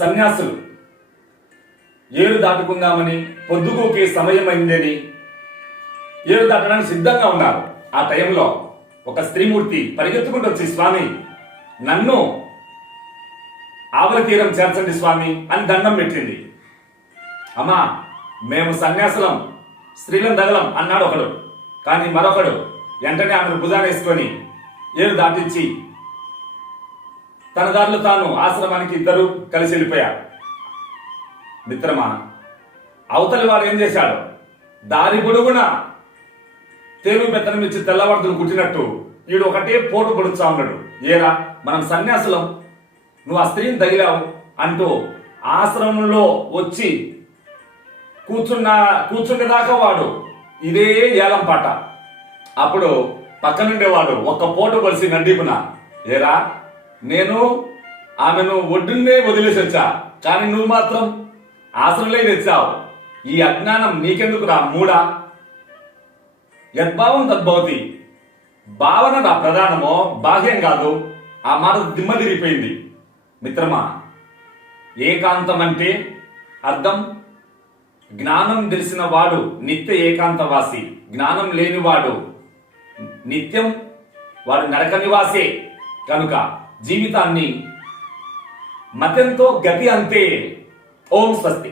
సన్యాసులు ఏరు దాటుకుందామని పొద్దుగోకే సమయం అయిందని ఏరు దాటడానికి సిద్ధంగా ఉన్నారు. ఆ టైంలో ఒక స్త్రీమూర్తి పరిగెత్తుకుంటూ వచ్చి, స్వామి నన్ను ఆవల తీరం చేర్చండి స్వామి అని దండం పెట్టింది. అమ్మా మేము సన్యాసులం, స్త్రీలను తగలం అన్నాడు ఒకడు. కానీ మరొకడు వెంటనే ఆమెను భుజానేసుకొని ఏరు దాటించి తన దారిలో తాను ఆశ్రమానికి ఇద్దరు కలిసి వెళ్ళిపోయారు. మిత్రమా, అవతలి వాడు ఏం చేశాడు? దారి పొడుగున తేలు బెత్తనం ఇచ్చి తెల్లవాడుతును కుట్టినట్టు వీడు ఒకటే పోటు పొడుచుతా ఉన్నాడు. ఏరా మనం సన్యాసులం, నువ్వు ఆ స్త్రీని తగిలావు అంటూ ఆశ్రమంలో వచ్చి కూర్చుండేదాకా వాడు ఇదే ఏలం పాట. అప్పుడు పక్కనుండేవాడు ఒక్క పోటు కలిసి నడ్డిపున, ఏరా నేను ఆమెను ఒడ్డున్నే వదిలేసి వచ్చా, కానీ నువ్వు మాత్రం ఆశ్రమంలో తెచ్చావు. ఈ అజ్ఞానం నీకెందుకు రా మూడా? యద్భావం తద్భవతి. భావన నా ప్రధానమో బాహ్యం కాదు. ఆ మాట దిమ్మ తిరిగిపోయింది. మిత్రమా, ఏకాంతం అంటే అర్థం జ్ఞానం తెలిసిన వాడు నిత్య ఏకాంతవాసి, జ్ఞానం లేనివాడు నిత్యం వాడు నరక నివాసే. కనుక జీవితాన్ని మతంతో గతి అంతే. ఓం స్వస్తి.